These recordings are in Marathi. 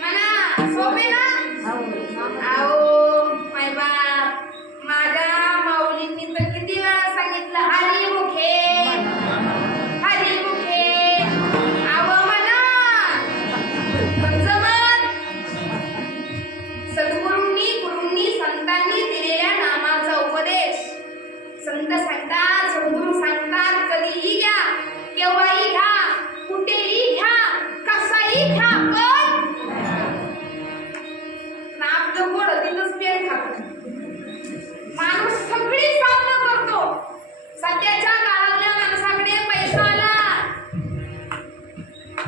म्हणा सोपे ना. आओ माय बाप, माझ्या माऊलींनी तर किती वेळा सांगितलं हरिमुखे हरिमुखे. आव म्हणा पण जमत. सद्गुरूंनी गुरूंनी संतांनी दिलेल्या नामाचा उपदेश. संत सांगतात, सद्गुरू सांगतात, कधीही घ्या, केव्हाही घ्या, कुठेही घ्या, कसाही घ्या, पण आपलं गोड तिथंच पेट खातो. माणूस सगळी साधनं करतो. सध्याच्या काळातल्या माणसाकडे पैसा आला,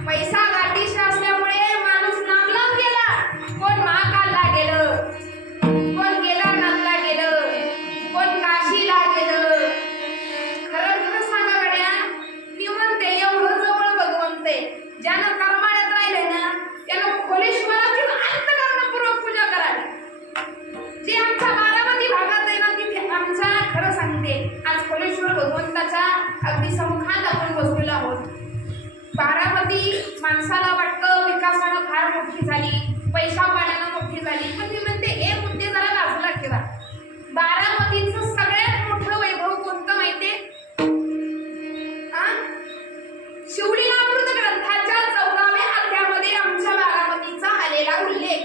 पैसा गाठीशी असल्यामुळे माणूस लांब गेला. कोण महाकालला गेलं, कोण केदारनाथला गेलं, कोण काशीला गेलं. खरं खरं सांगा गड्या, मी म्हणते एवढं जवळ भगवंत आहे. ज्यानं करमाळ्यात राहिले ना त्यानं खोलेश्वराची अंतःकरणपूर्वक पूजा करावी. जे आमच्या बारामती भागात आहे ना तिथे आमच्या, खरं सांगते, आज खोलेश्वर भगवंताच्या अगदी समुखात आपण बसलेलो आहोत. बारामती माणसाला वाटतं विकासानं फार मोठी झाली, पैसा पाण्यानं मोठी झाली, पण मी म्हणते हे मुद्दे जरा बाजूला ठेवा. बारामतीचं सगळ्यात मोठं वैभव कोणतं माहितीये? शिवलीलामृत ग्रंथाच्या 14व्या अध्यायामध्ये आमच्या बारामतीचा आलेला उल्लेख.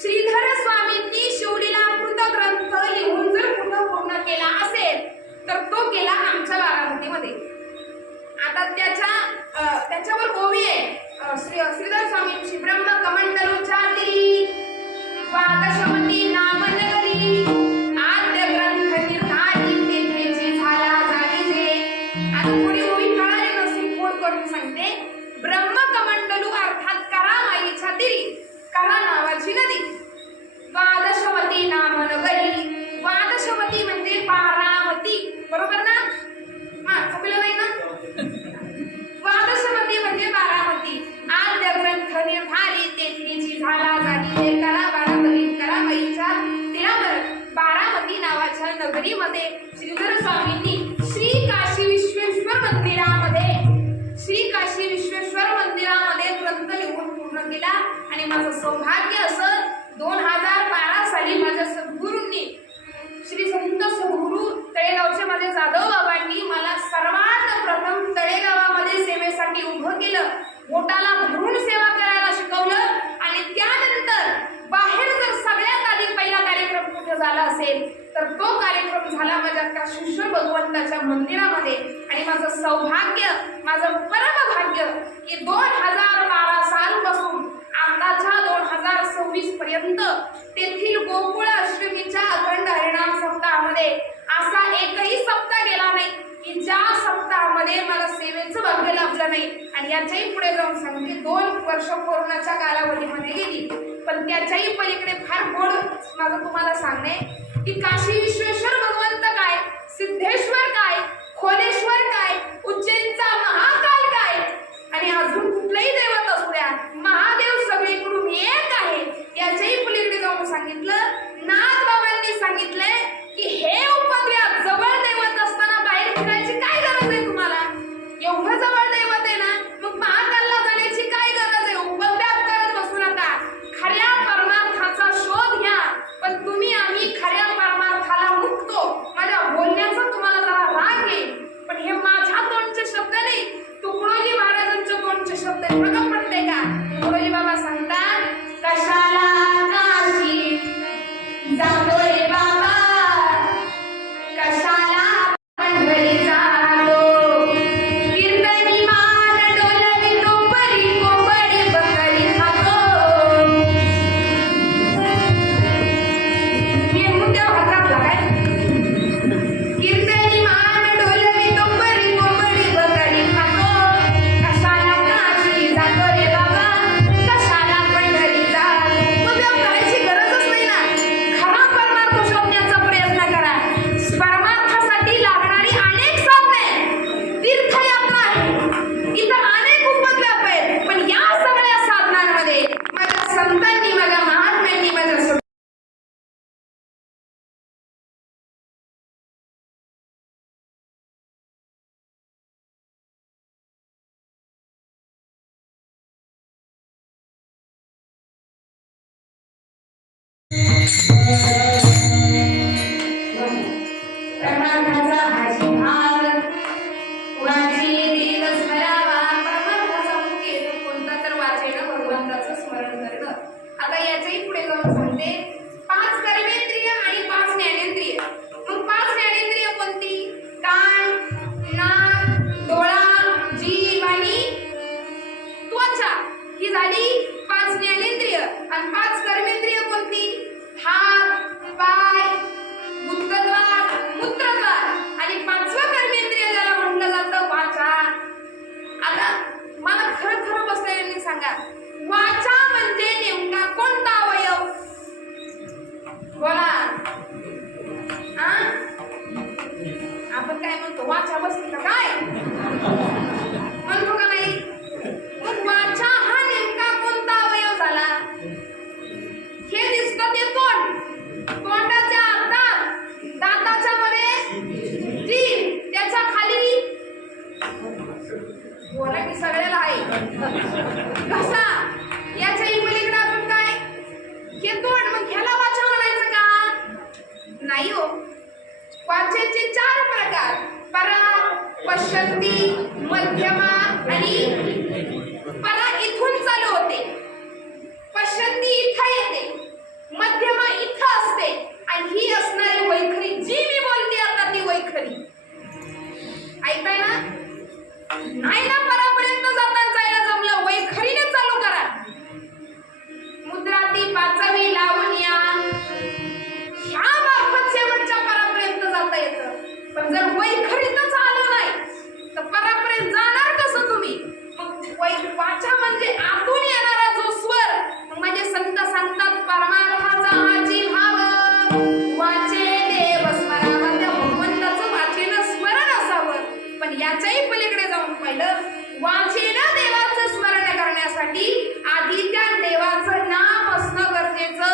श्रीधर स्वामींनी शिवलीलामृत ग्रंथ लिहून जर कुठं पूर्ण केला असेल तर तो केला आमच्या बारामतीमध्ये. आता त्याच्यावर ओवी आहे श्रीधर स्वामींची. ब्रह्म कमंडलूच्या तिरी द्वादशमती नामनगरी आद्य ग्रंथ निर्धारी तेथेची झाला जाणीजे. आता थोडी ओवी कळाली नसेल, फोन करून सांगते. ब्रह्म कमंडलू अर्थात करामाईच्या तिरी, करा नावाची नदी. द्वादशमती नामनगरी, द्वादशमती म्हणजे बारामती, बरोबर ना? हा, चुकलं नाही ना? द्वादशमती म्हणजे बारामती. आद्य ग्रंथ निर्धारी तेथेची झाला जाणीजे. करा बारामती, करामाईच्या तीरावर बारामती नावाच्या नगरीमध्ये श्रीधर स्वामींनी श्री काशी विश्वेश्वर मंदिरामध्ये ग्रंथ लिहून पूर्ण केला. आणि माझं सौभाग्य असं 2012 साली माझ्या सद्गुरूंनी, श्री संत सद्गुरू तळेगावचे माझे जाधव बाबांनी मला सर्वात प्रथम तळेगावामध्ये सेवेसाठी उभं केलं. मोठाला भरून सेवा करायला शिकवलं. आणि त्यानंतर बाहेर जर सगळ्यात आधी पहिला कार्यक्रम कुठे झाला असेल तर तो कार्यक्रम झाला माझ्या काशीश्वर भगवंताच्या मंदिरामध्ये. आणि माझं सौभाग्य, माझं परमभाग्य की 2012 सालपासून आताच्या 2026 पर्यंत तेथील गोकुळ अष्टमीच्या अखंड हरिनाम सप्ताहामध्ये असा एकही सप्ताह गेला नाही की ज्या सप्ताहामध्ये मला सेवेचं भाग्य लाभलं नाही. आणि याच्याही पुढे जाऊन सांगते, 2 वर्ष कोरोनाच्या कालावधीमध्ये गेली, पण त्याच्याही पलीकडे फार गोड माझं तुम्हाला सांगणे की काशी विश्वेश्वर भगवंत काय, सिद्धेश्वर काय, खोलेश्वर काय, उज्जैनचा महाकाल काय, आणि अजून कुठलंही दैवत असू द्या, महादेव सगळीकडून एक आहे. याच्याही पलीकडे जाऊन सांगितलं. नाथ बाबांनी सांगितलंय की हे उपद्व्याप जवळ दैवत असताना बाहेर फिरायची काय गरज आहे तुम्हाला? एवढं जवळ दैवत आहे ना, मग महाकालला जाण्याची काय गरज आहे? उपद्व्याप करत बसू नका. खऱ्या परमार्थाचा शोध घ्या. पण तुम्ही आम्ही खऱ्या परमार्थाला मुक्तो. माझ्या बोलण्याचा तुम्हाला जरा राग येईल, पण हे आणि 5 कर्मेंद्रिय कोणती? हात, पाय, गुप्तद्वार, मूत्रद्वार आणि 5वं कर्मेंद्रिय ज्याला म्हटलं जातं वाचा. आता मला खरं खरं बसलेल्यांनी सांगा, वाचा म्हणजे नेमका कोणता अवयव? बोला. आपण काय म्हणतो, वाचा बसली का काय म्हणतो का नाही? मग वाचा हा नेमका कोणता अवयव झाला? हे दिसतं ते तोंड, तोंडाच्या आत दाताच्या मध्ये जीभ, त्याच्या खाली बोला की सगळ्याला आहे घसा, याच्याही पलीकडे अजून काय? हे तोंड. मग ह्याला वाचा म्हणायचं का? नाही हो. वाचेचे 4 प्रकार: परा, पश्यंती, मध्यमा आणि परा इथून चालू होते, पश्यंती इथं येते, मध्यमा इथं असते आणि ही असणारी वैखरी जी मी बोलते आता ती वैखरी. ऐकाय ना? नाही ना परापर्यंत जाता जायला जमलं, वैखरीने चालू करा. मुद्राती 5वी लावून या, ह्या मार्फत शेवटच्या परापर्यंत जाता येतं. पण जर वैखरीतच आलं नाही तर परापर्यंत जाणार कसं तुम्ही? मग वाचा म्हणजे आतून येणारा जो स्वर. म्हणजे संत सांगतात परमार्थाचा आजी भाव वाचे देव स्मरावा. त्या भगवंताचं वाचेनं स्मरण असावं. पण याच्याही पलीकडे जाऊन पाहिलं, वाचेनं देवाचं स्मरण करण्यासाठी आधी त्या देवाचं नाम असणं गरजेचं.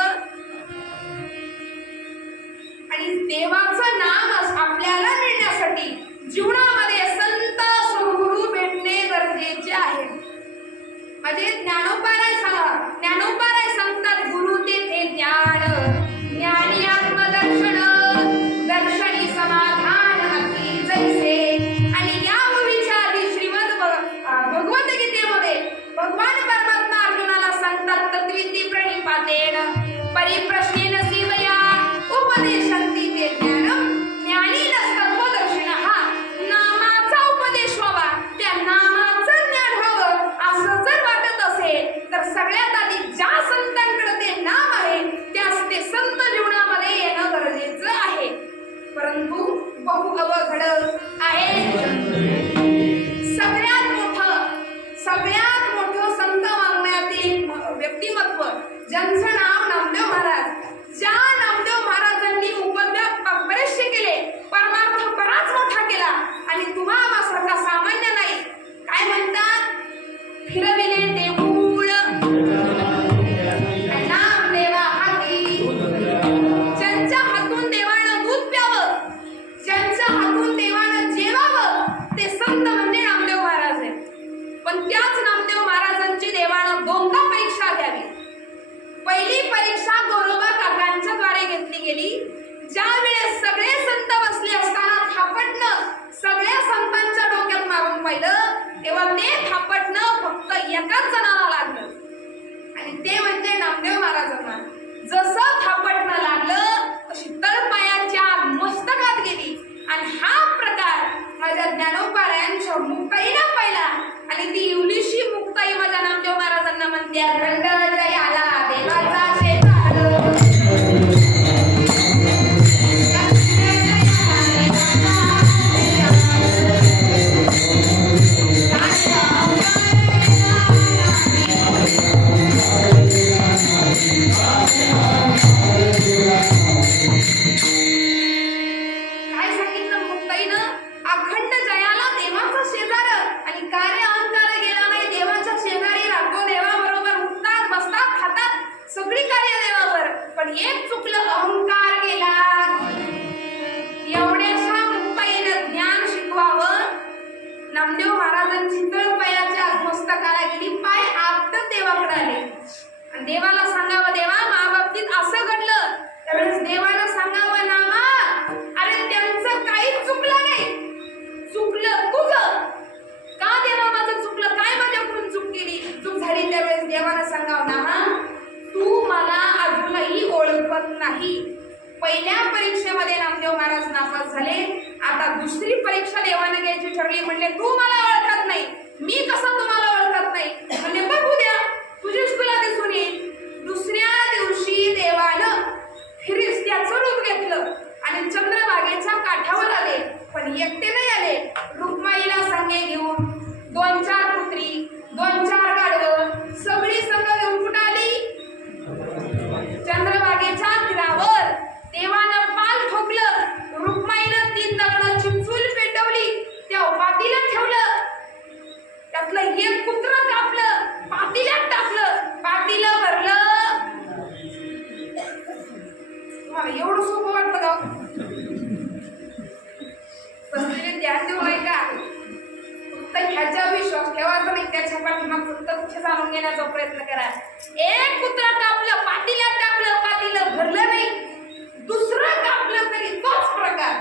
आणि देवाचं नाम आपल्याला मिळण्यासाठी जीवनामध्ये संत सद्गुरू भेटणे गरजेचे आहे. म्हणजे ज्ञानोपाराय सांगतात, गुरु तेथे ज्ञान, ज्ञानी आत्मदर्शन, दर्शनी समाधान अति जैसे. आणि या भूमीच्या आधी श्रीमद भगवद्गीतेमध्ये भगवान परमात्मा अर्जुनाला सांगतात, तत्विती प्रणिपातेन परिप्रश्नेन सेवया उपदेशन्ति ते ज्ञानम ज्ञानीन तत्वदर्शिनः. नामाचा उपदेश व्हावा, त्या नामाचं ज्ञान व्हावं असं जर वाटत असेल तर सगळ्यात आधी ज्या संतांकडे ते नाम आहे त्यास ते संत जीवनामध्ये येणं गरजेचं आहे. परंतु बहु अवघड आहे. सगळ्यात मोठं संत वाङ्मयातील व्यक्तिमत्व ज्यांचं नाव नामदेव महाराज. ज्या नामदेव महाराजांनी उपद्व्याप बरेचसे केले, परमार्थ बराच मोठा केला आणि तुम्हा आम्हासारखा सामान्य नाही. काय म्हणतात? फिरविले देऊळ नामदेवा हाती. ज्यांच्या हातून देवानं दूध प्यावं, ज्यांच्या हातून देवानं जेवावं, ते संत म्हणजे नामदेव महाराज आहे. पण त्याच नामदेव महाराजांची देवानं 2दा परीक्षा घ्यावी. पहिली परीक्षा गोरोबा काकांच्या द्वारे घेतली गेली. ज्या वेळेस सगळे संत बसले असताना थापटणं सगळ्या संतांच्या डोक्यात मारून पाहिलं, तेव्हा ते थापटणं फक्त एकाच जणाला लागलं आणि ते म्हणजे नामदेव महाराजांना. जसं थापटणं लागलं तशी तळपायाच्या मस्तकात गेली आणि हा प्रकार माझ्या ज्ञानोपारायांच्या मुक्ताईला पाहिला. आणि ती इवलीशी मुक्ताई माझ्या नामदेव महाराजांना म्हणते, अखंड जयाला देवाचा नामदेव महाराजांची तळपायाच्या मस्तकाला गेली, पाय आपटत देवाकडे आले आणि देवाला सांगावं, देवा माझ्याबाबतीत असं घडलं. त्यावेळेस देवानं सांगावं, नामा अरे त्यांचं काहीच चुकलं नाही, चुकलं तुझं. का देवा माझं चुकलं? काय माझ्याकडून चूक केली, चूक झाली? त्यावेळेस देवानं सांगावं, नामा तू मला अजूनही ओळखत नाही. पहिल्या परीक्षेमध्ये नामदेव महाराज नापास झाले. आता दुसरी परीक्षा देवाने घ्यायची ठरली. म्हणले तू मला ओळखत नाही, मी कसं तुम्हाला ओळखत नाही? म्हणजे बघू द्या, तुझीच तुला दिसून येईल. दुसऱ्या मारायचं नाही, त्याच्या पाठीमागचं तथ्य जाणून घेण्याचा प्रयत्न करा. एक कुत्रा कापलं, पाटीला टाकलं, पाटीलं भरलं नाही, दुसरं कापलं तरी तोच प्रकार.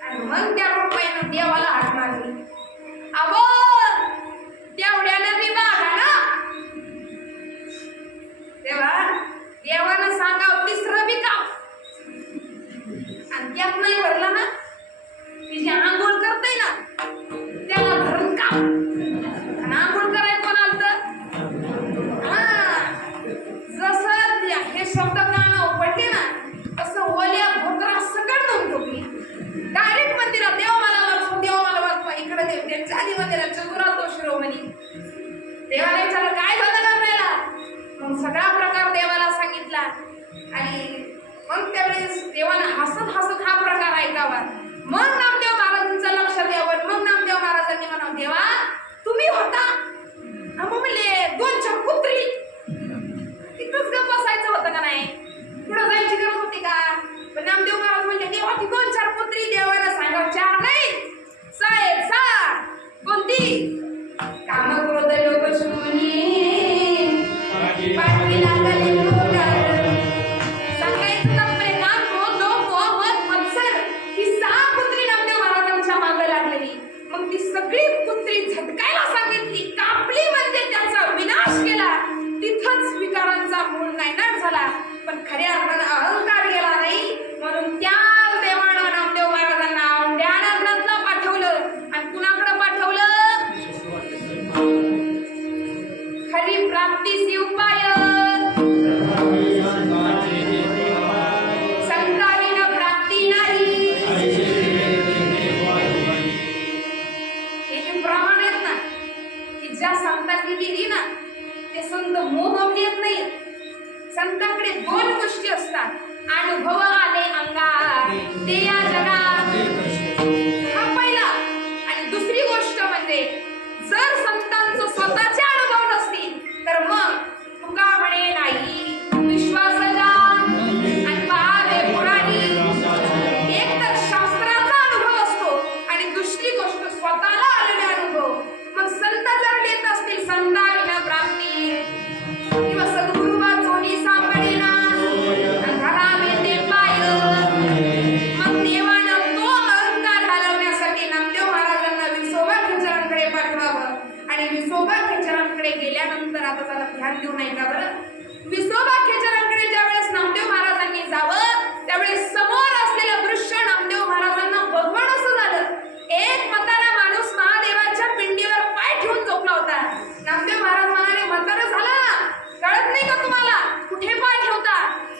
आणि मग त्या रुपयानं देवाला हात मारली. अहो तेवढ्यानं बी बाधा ना, तेव्हा देवानं सांगाव तिसरं बी काप, आणि त्यात नाही भरलं ना, ती जी आंघोळ करते ना त्याला धरून काप. आणि आंघोळ करायला कोण आलतं? जसं हे शब्द कानावर पडले ना तसं ओल्या भोकरा सकट धुवून ठोकली. डायरेक्ट मंदिरात देव मला वाचवा, देव मला वाचवा, इकडे देव. त्यांच्या आधी मंदिराच्या जोरात तो शिरोमणी देवाला विचारलं काय झालं करायला. मग सगळा प्रकार देवाला सांगितला. आणि मग त्यावेळेस देवानं हसत हसत हा प्रकार ऐकावा. मग नामदेव महाराजांचं लक्षात यावं. मग नामदेव महाराजांनी म्हणावं देवा तुम्ही होता. मग म्हणले 2-4 कुत्री, तिथंच गप्प बसायचं होतं का नाही, पुढं जायची गरज होती का. पण नामदेव महाराज म्हणले देवा ती 2-4 कुत्री. देवाला सांगावं 4 नाही 6. कोणती? काम क्रोध लोभ शून्य पाठी लागली लोटार. सांगायचं तात्पर्य काम क्रोध लोभ मद मत्सर ही 6 कुत्री नामदेव महाराजांच्या मागे लागलेली. मग ती सगळी कुत्री झटकायला सांगितली, कापली म्हणजे त्याचा विनाश केला. तिथंच विकारांचा मूळ नायनाट झाला. पण खऱ्या अर्थानं अहंकार गेला नाही. म्हणून त्या देवानं नामदेव महाराजांना औंढ्यानाथला पाठवलं. आणि कुणाकडे पाठवलं? खरी प्राप्तीसी उपाय संताविना प्राप्ती नाही. हे जे प्रमाण आहेत ना की ज्या संतांनी दिली ना ते संत मोह येत नाहीत. संतांकडे 2 गोष्टी असतात, अनुभव आले अंगात ते या जगात, हा पहिला. आणि दुसरी गोष्ट म्हणजे जर संतांचं स्वतःचे अनुभव नसतील तर मग तुका म्हणे नाही विश्वासजान आणि पाहावे पुराणी. एक तर शास्त्राचा अनुभव असतो आणि दुसरी गोष्ट स्वतःला आलेले अनुभव. मग संत जर देत असतील संताविना प्राप्ती किंवा सद्गुरु वाचोनी सांगडेना घरामे ते पाय. मग देवानं तो अहंकार घालवण्यासाठी नामदेव महाराजांना विसोबा खेचरांकडे पाठवावं. आणि विसोबा खेचरांकडे गेल्यानंतर आता त्याला ध्यान देऊ नाही का बरं. विसोबा खेचरांकडे ज्यावेळेस नामदेव महाराजांनी जावं त्यावेळेस समोर असलेलं दृश्य नामदेव महाराजांना बघवण असं झालं. एक म्हातारा माणूस महादेवाच्या पिंडीवर पाय ठेवून झोपला होता. नामदेव महाराज म्हणाले म्हातारा झाला कळत नाही का तुम्हाला, कुठे पाय ठेवता.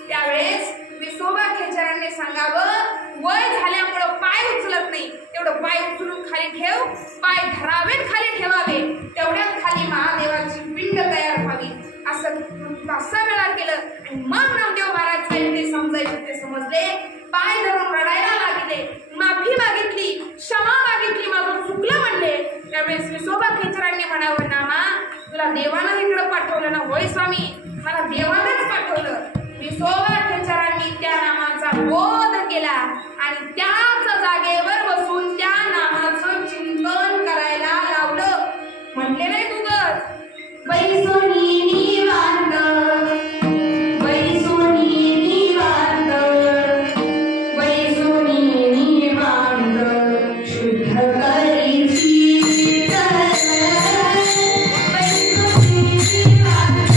त्यावेळेस विसोबा खेचरांनी सांगावं वय झाल्यामुळं पाय उचलत नाही, तेवढं पाय उचलून खाली ठेव, पाय धरावेत खाली ठेवावे, तेवढ्यात खाली महादेवाची पिंड तयार व्हावी. असं 5-6 वेळा केलं. आणि मग नामदेव महाराज काय ते समजायचे ते समजले. पाय धरून रडायला लागले, माफी मागितली, क्षमा मागितली, माझं चुकलं म्हणले. त्यावेळेस विसोबा खेचरांनी म्हणावं नामा तुला देवानं इकडं पाठवलं ना. होय स्वामी मला देवानंच पाठवलं. विसोबा खेचरांनी त्या नामाचा बोध केला आणि त्याच जागेवर बसून त्या नामाचं चिंतन करायला लावलं. म्हटले नाही तुगच बैसोनी निवांत बैसोनी निवांत बैसोनी निवांत शुद्ध करीची बैसोनी निवांत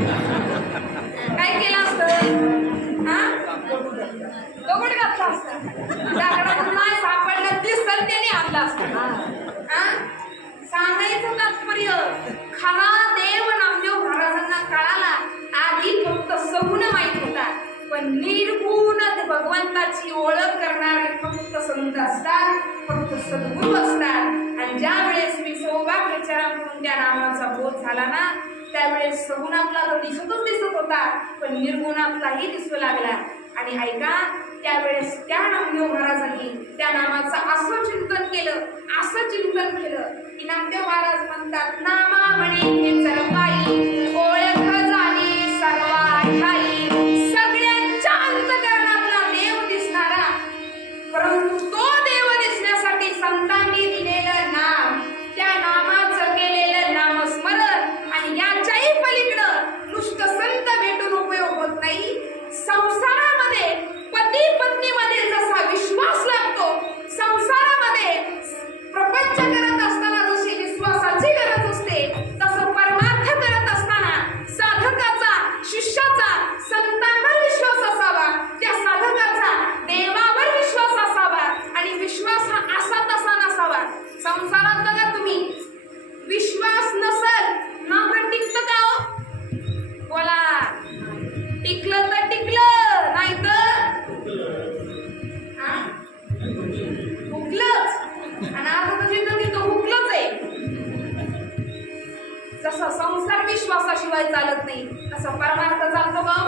काय केलं असतं हा दगड घातला असता दगडातून नाही सापडलं ती त्याने आणलं असतं हा सांगायचं तात्पर्य खरा देव नामदेव महाराजांना कळाला आधी फक्त सगुण माहित होता पण निर्गुण भगवंताची ओळख करणारे फक्त संत असतात फक्त सद्गुरू असतात आणि ज्या वेळेस मी सौभाग्यचराकडून त्या नामाचा बोध झाला ना त्यावेळेस सगुण आपला तो दिसत होता पण निर्गुण आपलाही दिसू लागला आणि ऐका त्यावेळेस त्या नामदेव महाराजांनी त्या नामाचं असं चिंतन केलं की नामदेव महाराज म्हणतात नामा म्हणे हे सर्वाई ओळख झाली सर्वाई सगळ्यांच्या अंतःकरणातला देव दिसणारा परंतु तो देव दिसण्यासाठी संतांनी दिलेलं नाम त्या नामाचं केलेलं नामस्मरण आणि याच्याही पलीकडं नुसतं संत भेटून उपयोग होत नाही संसारामध्ये पती पत्नीमध्ये जसा विश्वास लागतो संसारामध्ये प्रपंच करत असताना जशी विश्वासाची गरज असते तसं परमार्थ करत असताना साधकाचा शिष्याचा संतांवर विश्वास असावा त्या साधकाचा देवावर विश्वास असावा आणि विश्वास हा असा तसा नसावा संसारात बघा तुम्ही विश्वास नसल नातं टिकतं का हो बोला टिकलं तर टिकलं नाही तर हुकलंच आणि आता तर हुकलंच आहे जसं संसार विश्वासाशिवाय चालत नाही तसं परमार्थ चालतो का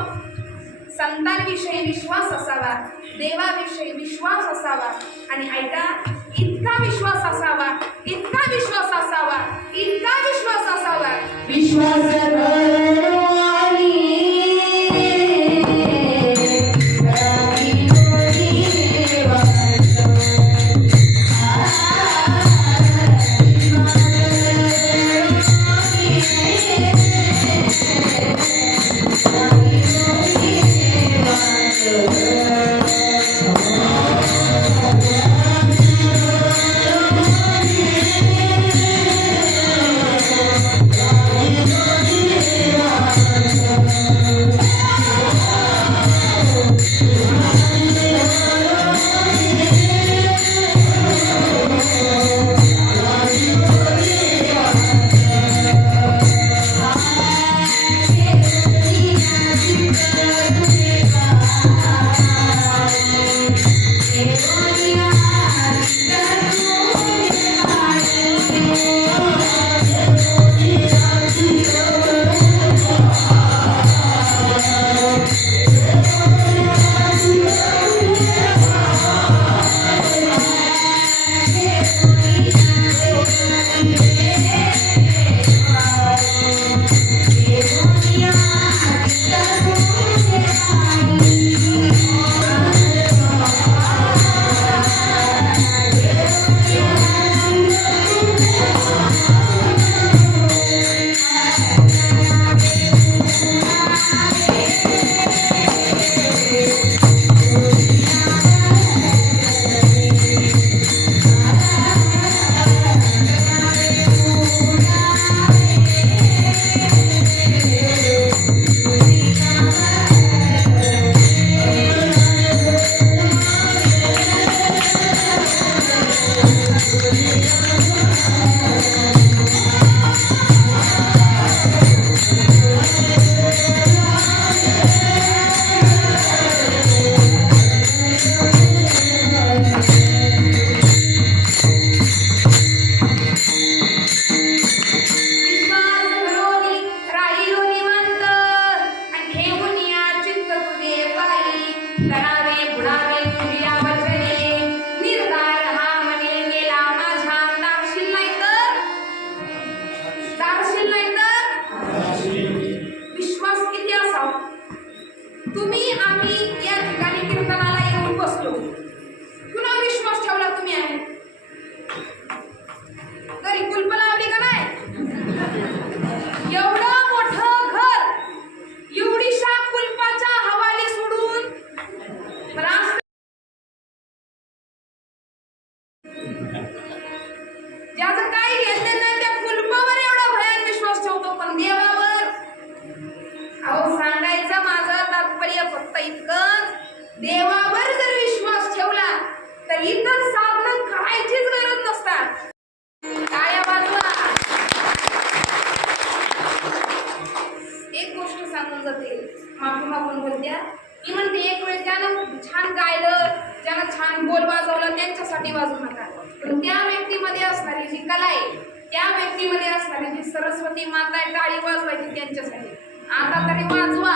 संतांविषयी विश्वास असावा देवाविषयी विश्वास असावा आणि ऐका इतका विश्वास असावा अहो सांगायचं माझं तात्पर्य फक्त इतकंच, देवावर जर विश्वास ठेवला तर इतर साधनं करायचीच गरज नसतात. टाळ्या वाजवा. एक गोष्ट सांगून जाते, माफी मागून बोलत्या. मी म्हणते एक वेळ ज्यानं छान गायलं, ज्यानं छान बोल वाजवलं त्यांच्यासाठी वाजवू नका, पण त्या व्यक्तीमध्ये असणारी जी कला आहे, त्या व्यक्तीमध्ये असणारी जी सरस्वती माता आहे, टाळी वाजवायची त्यांच्यासाठी. आता तरी वाजवा.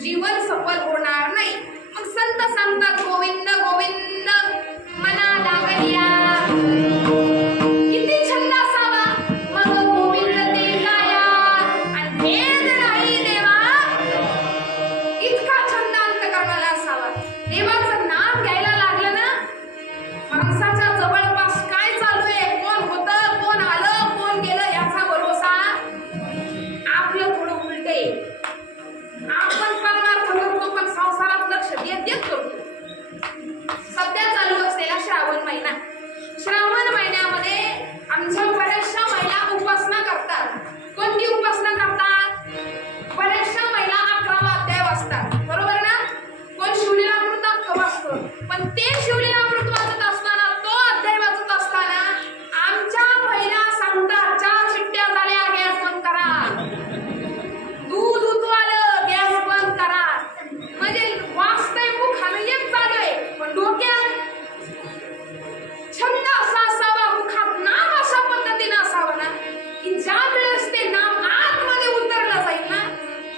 जीवन सफल होणार नाही. मग संत सांगतात गोविंद गोविंद मना लागलिया. किती छंद असावा मग गोविंद ते गाया, आणि भेद नाही देवा इतका छंद अंतकरणाला असावा. देवाचं नाम घ्यायला लागलं ना, माणसाच्या जवळपास काय चालू आहे, कोण होतं, कोण आलं, कोण गेलं याचा भरोसा आपलं थोडं उलट आहे. आपण परमार्थ करतो पण संसारात लक्ष देत करतो. सध्या चालू असलेला श्रावण महिना, श्रावण महिन्यामध्ये आमच्या बऱ्याचशा महिला उपासना करतात. कोणती उपासना करतात? बऱ्याचशा महिला 11वा अध्याय वाचतात, बरोबर ना? कोण शिवलीलामृत वाचतो, पण ते शिवलीलामृत वाचत असताना, तो अध्याय वाचत असताना आमच्या महिला सांगतात 4 शिट्ट्या झाल्या, गॅस बंद करा, दूध उतवालं, गॅस बंद करा. म्हणजे वाचतंय मुखानं एक चालू आहे, पण डोक्यात छंद असा असावा, मुखात नाम अशा पद्धतीने असावं ना की ज्या वेळेस ते नाम आतमध्ये उतरलं जाईल ना,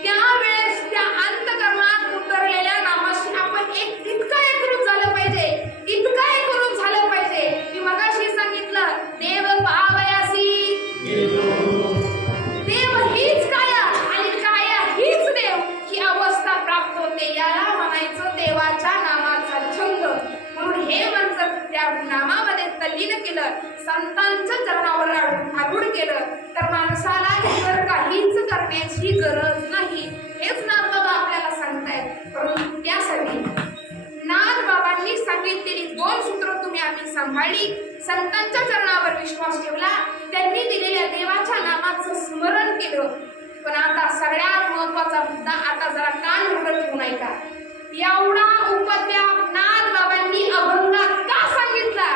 त्यावेळेस त्या अंतकरणात उतरलेल्या नामाशी आपण इतका एकरूप झालं पाहिजे, इतका एकरूप झालं पाहिजे की मगाशी सांगितलं देव पावयासी, देव हीच काया आणि काया हीच देव, ही अवस्था प्राप्त होते. याला म्हणायचं देवाच्या नामाचा छंद. म्हणून हे मंत्र त्या नामामध्ये तल्लीन केलं, संतांचं चरणावर आरूढ केलं, तर माणसाला इतर काहीच करण्याची गरज नाही. हेच नाथबाबा आपल्याला सांगतायत. परंतु त्यासाठी नाथबाबांनी सांगितलेली 2 सूत्र तुम्ही आम्ही सांभाळली, संतांच्या चरणावर विश्वास ठेवला, त्यांनी दिलेल्या देवाच्या नामाचं स्मरण केलं. पण आता सगळ्यात महत्वाचा मुद्दा, आता जरा कान उघडं ठेवून ऐका. एवढा उपद्व्याप नाथबाबांनी अभंगात का सांगितला?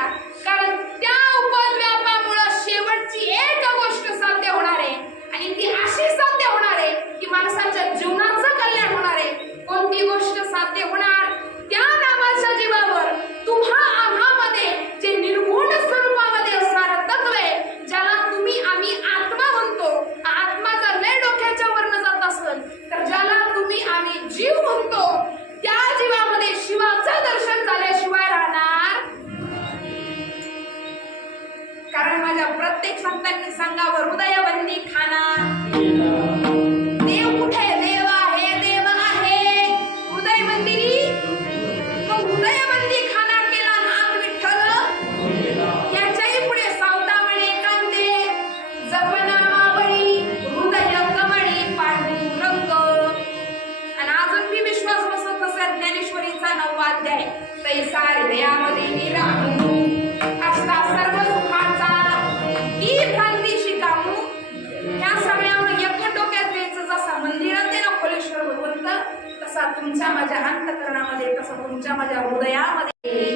कारण त्या उपद्व्यापामुळे शेवटची एक गोष्ट साध्य होणार आहे, आणि ती अशी साध्य होणार आहे की माणसाच्या जीवनाचं कल्याण होणार आहे. कोणती गोष्ट साध्य होणार? त्या नामाच्या जीवावर तुम्हा आम्हामध्ये जे निर्गुण स्वरूपामध्ये असणारं तत्व आहे, ज्याला तुम्ही आम्ही आत्मा म्हणतो, आत्मा जर लय डोक्याच्या वरनं जात असेल, तर ज्याला तुम्ही आम्ही जीव म्हणतो, त्या जीवामध्ये शिवाचं दर्शन झाल्याशिवाय राहणार. कारण माझ्या प्रत्येक संतांनी सांगावं, हृदयबंदी खाना. देव कुठे? देव आहे, देव आहे हृदय मंदिरी. मग हृदयबंदी खाना केला नाथ विठ्ठल. याच्याही पुढे सावतावणे कांदे जपना मावळी, हृदय कमळी पांडुरंग. आणि अजून मी विश्वास बसत नसेल, ज्ञानेश्वरीचा 9वा अध्याय, तैसा हृदयामध्ये मी राहू असता सर्व सुखाचा की भ्रांती शिकामू. या सगळ्यावर एक डोक्यात द्यायचं. जसा मंदिरात आहे ना खोलेश्वर भगवंत, तसा तुमच्या माझ्या अंतकरणामध्ये, तसा तुमच्या माझ्या हृदयामध्ये